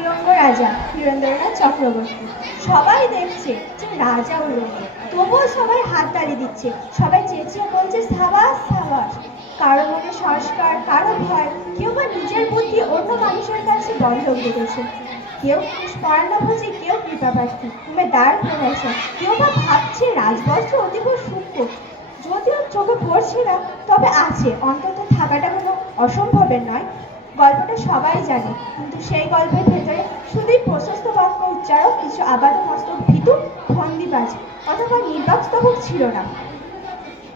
উলঙ্গ রাজা বীরেন্দ্রনাথ চক্রবর্তী। সবাই দেখছে যে রাজা উলঙ্গ। তবুও সবাই হাততালি দিচ্ছে। সবাই চেঁচিয়ে বলছে, সাবাস সাবাস। কারও মনে সংস্কার, কারও ভয়, কেউ বা নিজের বুদ্ধি অন্য মানুষের কাছে বন্ধক রেখেছে। কেউ স্মরণাভোজী কেউ কৃপাপ্রার্থী কিংবা দ্বার প্রদর্শন কেউ বা ভাবছে রাজবস্ত্র অতীব সূক্ষ্ম। যদিও চোখে পড়ছে না, তবে আছে, অন্তত থাকাটা কোনো অসম্ভবের নয়। গল্পটা সবাই জানে, কিন্তু সেই গল্পের ভেতরে প্রশস্ত বাক্য উচ্চারক কিছু আবাদ মস্তক ভীতু ফন্দিবাজ অথবা নির্বাকস্তবক ছিল না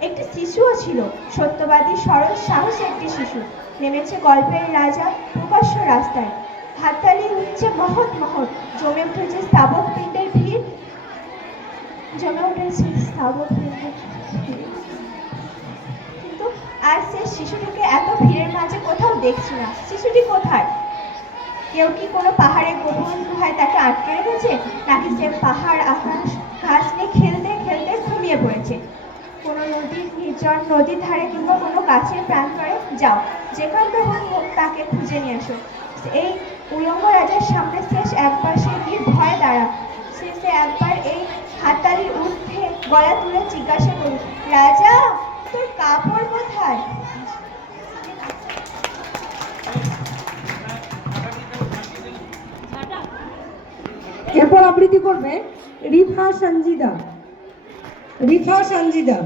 একটি শিশুও ছিল, সত্যবাদী, সরল, সাহস একটি শিশু। নেমেছে গল্পের রাজা, প্রকাশ্য রাস্তায়। হাততালি উঠছে মহৎ মহৎ, জমে উঠেছে স্থাবক পিণ্ডের ভিড়। জমে উঠেছে স্থাবক কিন্তু আর সে শিশুটিকে এত ভিড়ের মাঝে কোথাও দেখছি না। শিশুটি কোথায়? কেউ কি কোনো পাহাড়ে গোপন গুহায় তাকে আটকে রেখেছে? নাকি সে পাহাড় আকাশ ঘাস নিয়ে খেলতে খেলতে ঘুমিয়ে পড়েছে? কোনো নদীর নির্জন নদীর ধারে কিংবা কোনো গাছের প্রান্তরে যাও যেখানটা হোক হোক তাকে খুঁজে নিয়ে এসো। এই উলঙ্গ রাজার সামনে শেষ একবার সে গিয়ে ভয় দাঁড়া শেষে একবার এই হাততালির ঊর্ধ্বে গলা তুলে জিজ্ঞাসা করি রাজা এরপর আবৃত্তি করবে রিফা সঞ্জিদা। রিফা সঞ্জিদা।